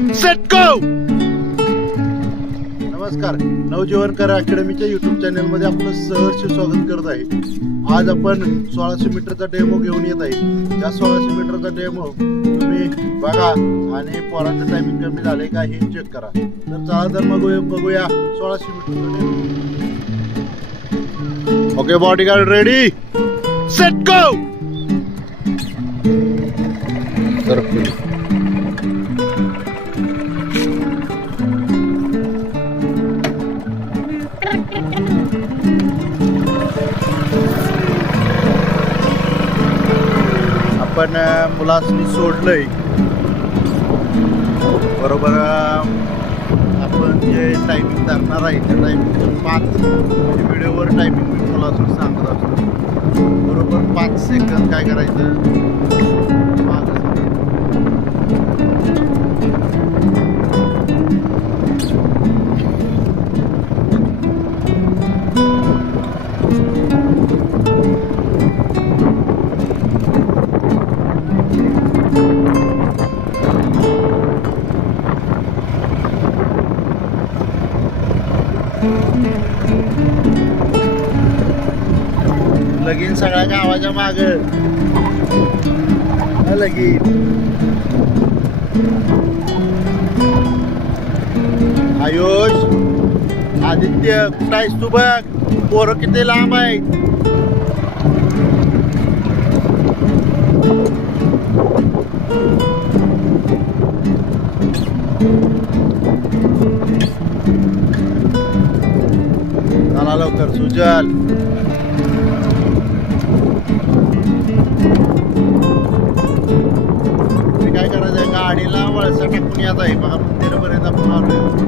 Set go नमस्कार. नवजीवनकर अकॅडमीच्या YouTube चॅनलमध्ये आपलं सहर्ष स्वागत करत आहे. आज आपण सोळाशे मीटरचा डेमो घेऊन येत आहे. त्या सोळाशे मीटरचा डेमो तुम्ही बघा आणि पोरांचं टायमिंग कमी झालंय का हे चेक करा. तर चला तर मग बघूया सोळाशे मीटरचा demo okay body guard ready set go आपण पण मुलासनी सोडलंय. बरोबर आपण जे टायमिंग धरणार आहे त्या टायमिंग पाच म्हणजे व्हिडिओवर टायमिंग मी मुलासनी सांगत असतो. बरोबर पाच सेकंद काय करायचं? सगळ्या गावाच्या माग. की. आयुष आदित्य कुठं तू बघ? पोरं किती लांब आहे चला लवकर सुजल. गाडीला पुण्यात टाकून यायचा आहे बघा मंदिरापर्यंत आपण आलोय.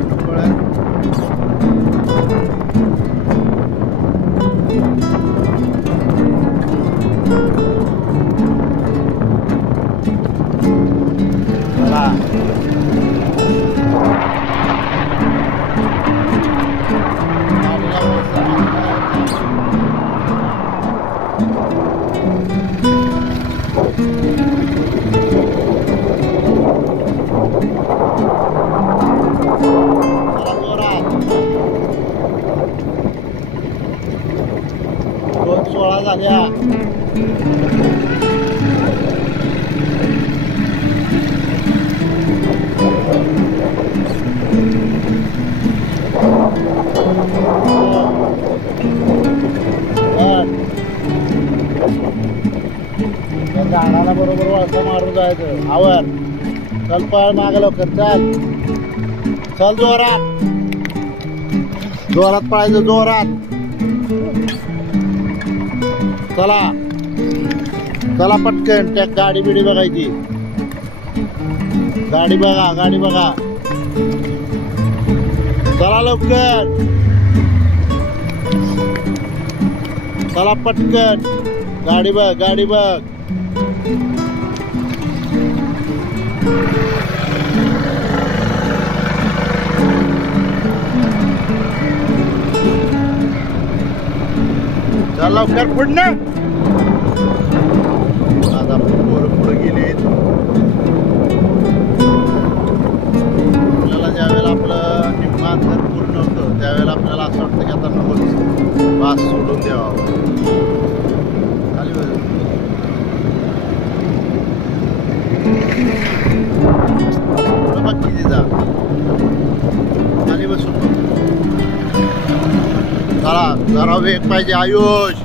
झाडाला मारून जायचं आवर. चल पळ माग लवकर चल. चल जोरात. जोरात पळायचं जोरात. चला. चला पटकन त्या गाडी बिडी बघायची. गाडी बघा गाडी बघा. चला लवकर. चला पटकन. गाडी बघ गाडी बघ. चल लवकर पुढनं. आता पोरं पुढे गेलीत आपल्याला ज्यावेळेला आपलं निम्मा अंतर पूर्ण होतं त्यावेळेला आपल्याला असं वाटतं की आता नकोच वास सोडून द्यावा. खाली बघ. किती जा खाली बसून चला जरा वेग पाहिजे आयुष.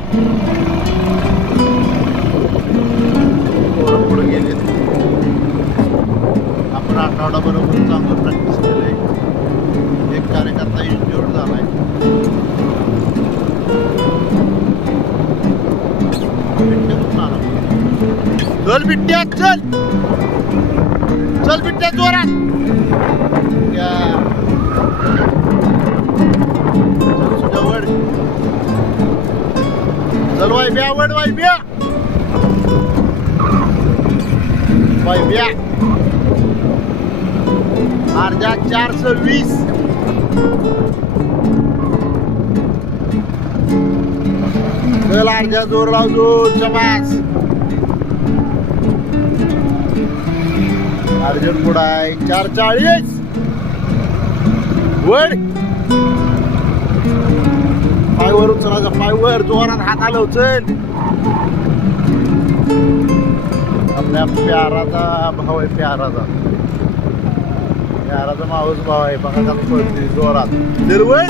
पुढे गेले आपण आठवडा बरोबर चांगलं प्रॅक्टिस केलंय. एक कार्यकर्ता इंजुर्ड झालाय. चल बिट्ट्या चल. चल बिट्ट्या जोरात. चल वाय ब्या. वड वाय ब्या. वाय ब्या अर्जा चारशे वीस. चल अर्जा जोर लाव जोर चमास अर्जुन पुढा आहे चार चाळीस वर पायवर उचलायचा पायवर जोरात हात आलं उचल. आपल्या प्याराचा भाव आहे प्याराचा. प्याराचा माऊस भाव आहे. बघा त्याला पळते जोरात. निर्वड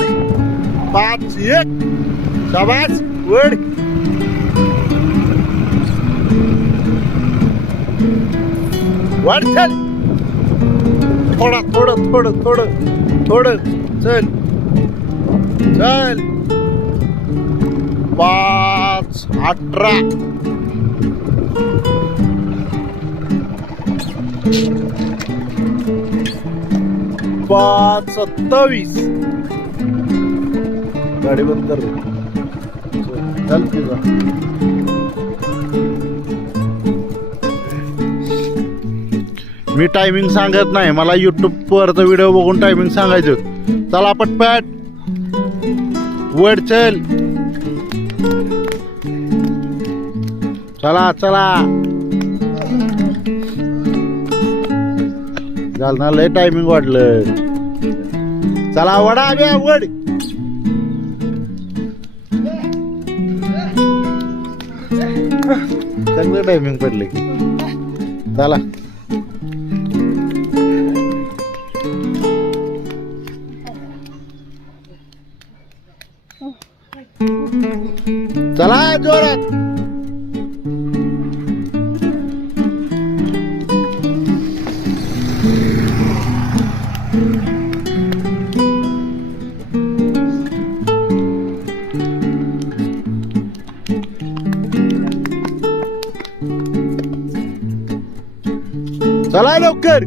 पाच एक. शाबास. वड. वाढ चल. थोडा थोडं थोडं थोडं थोडं. चल. चल. पाच अठरा. पाच सत्तावीस. गाडी बंद कर. मी टायमिंग सांगत नाही. मला युट्यूब वरचा व्हिडिओ बघून टायमिंग सांगायचं. चला पटपट. वर चल. चला चला. झालं लय टायमिंग वाढलं. चला वडा बे वड. चांगलं टायमिंग पडले. चला. चला जोरात. चला लवकर.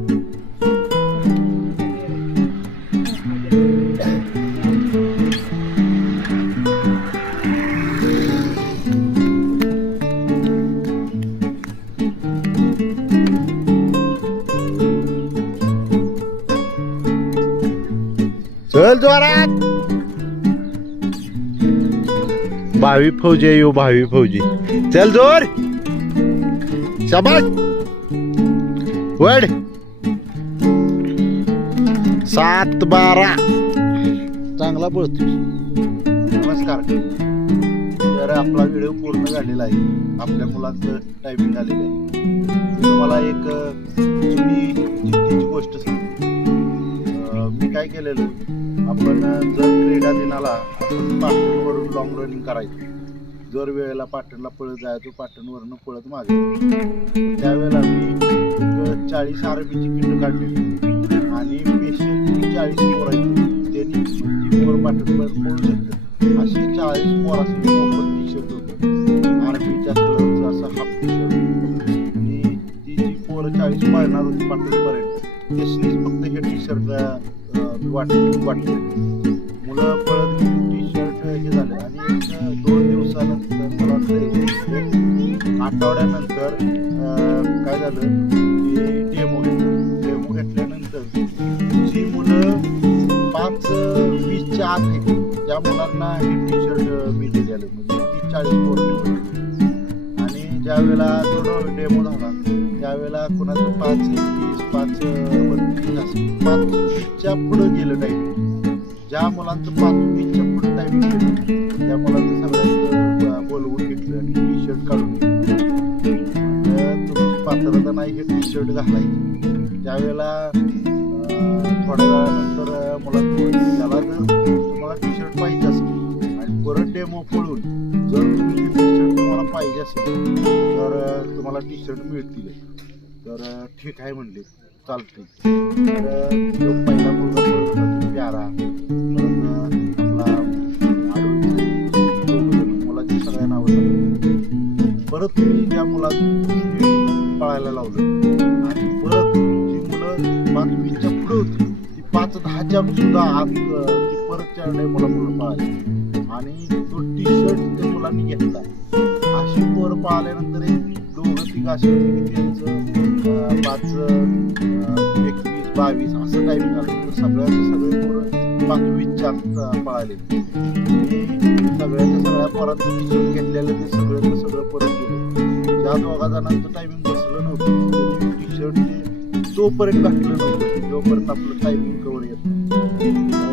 चल जोरात. भावी फौजी येऊ हो, भावी फौजी. चल जोर. शाबाश वड. सात बारा. चांगला पळतो नमस्कार. तर आपला व्हिडिओ पूर्ण झालेला आहे. आपल्या मुलाचं टायमिंग आलेलं आहे. मी तुम्हाला एक जुनी जिद्दीची गोष्ट सांगतो. मी काय केलेलं? आपण जर क्रीडा दिनाला आपण पाटणवरून लॉंग रनिंग करायचं. जर वेळेला पाटणला पळत जायचो पाटणवरनं पळत मागे. त्यावेळेला मी एक चाळीस आरबीची किंड काढली. आणि स्पेशल चाळीस पोर त्यांनी ती पोर पाटणवर पळू शकतात अशी चाळीस मोर असं मोफत टी शर्ट होतं. आरबीच्या कलरचा असा हाफ टी शर्ट आणि ती जी पोरं चाळीस पळणार होती पाटणपर्यंत त्यासनीच फक्त हे टी शर्ट वाट वाटले. मुलं पळत टी शर्ट हे झालं. आणि एक दोन दिवसानंतर मला वाटतं आठवड्यानंतर काय झालं? डेमो डेमो घेतल्यानंतर जी मुलं पाच वीसच्या आत आहेत त्या मुलांना हे टी शर्ट मी दिलेलं म्हणजे तीस चाळीस पोरं आणि ज्या वेळेला थोडं डेमो झाला त्यावेळेला कोणाचं पाच एकवीस पाच बत्तीस असं. पाच वीसच्या पुढं गेलं टाईमिंग ज्या मुलांचं पाच वीसच्या पुढं टायमिंग गेलं त्या मुलांचं सगळ्यांचं बोलवून घेतलं आणि टी शर्ट काढून घेतलं. म्हणलं, पात्रता नाही हे टी शर्ट घालायचं त्यावेळेला थोड्या वेळानंतर मला मुलांना त्याला जर तुम्हाला टी शर्ट पाहिजे असेल. आणि परत डेमो पळून जर तुम्ही टी शर्ट तुम्हाला पाहिजे असेल तर तुम्हाला टी शर्ट मिळतील. तर ठीक आहे म्हणले. चालते तर पहिला मुलगा प्यारा. परत अं, मुलाची सगळ्या नावं परत त्या मुलात करायला लावलं. आणि परत जी मुलं बातमीच्या पुढे होती. ती पाच दहाच्या सुद्धा आत परत चारडे मला मुलं पळाली आणि तो टी शर्ट त्या मुलांनी घेतला. अशी पोर पाहिल्यानंतर एक दोघं तिघ अशी होती की त्यांचं पाच एकवीस बावीस असं टायमिंग आलं. तर सगळ्याचे सगळे पोरं पाच वीसच्या पळाले सगळ्याच्या सगळ्या परत टी शर्ट घेतलेलं ते सगळं सगळं परत गेलं. ज्या दोघा जणांचं टायमिंग बसलं नव्हतं. टी शर्ट जोपर्यंत तोपर्यंत घातलं नव्हतं जोपर्यंत आपलं टायमिंग कवर येत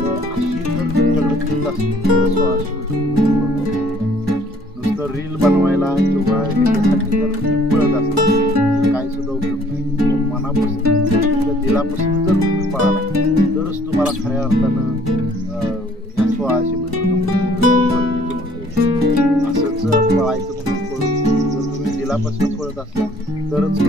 नुसतं रील बनवायला किंवा याच्यासाठी जर पळत असला काय सुद्धा उपयोग नाही. मनापासून तुमच्या दिलापासून जर तुम्ही पळाला तरच तुम्हाला खऱ्या अर्थानं अं, ह्या असंच पळायचं जर पळत असला तरच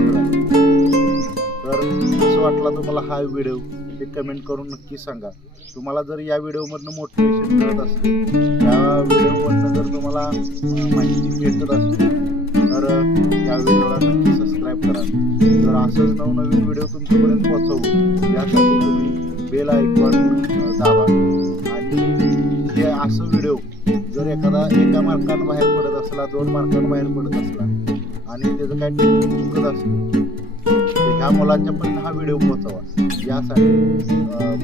तर कसं वाटला तुम्हाला हा व्हिडिओ? ते कमेंट करून नक्की सांगा. तुम्हाला जर या व्हिडिओमधनं मोटिवेशन मिळत असेल या व्हिडिओमधनं जर तुम्हाला माहिती भेटत असेल तर या व्हिडिओला नक्की सबस्क्राईब करा. जर असंच नवनवीन व्हिडिओ तुमच्यापर्यंत पोहोचवू यासाठी तुम्ही बेल आयकॉन दाबा. आणि हे असं व्हिडिओ जर एखादा एका मार्कात बाहेर पडत असला दोन मार्कात बाहेर पडत असला आणि त्याचं काय चुकत असेल तर ह्या मुलांच्यापर्यंत हा व्हिडिओ पोहोचावा. यासाठी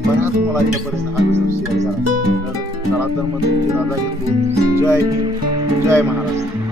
बऱ्याच मुलांच्यापर्यंत हा व्हिडिओ शेअर करा. तर चला तर मग जय हिंद जय महाराष्ट्र.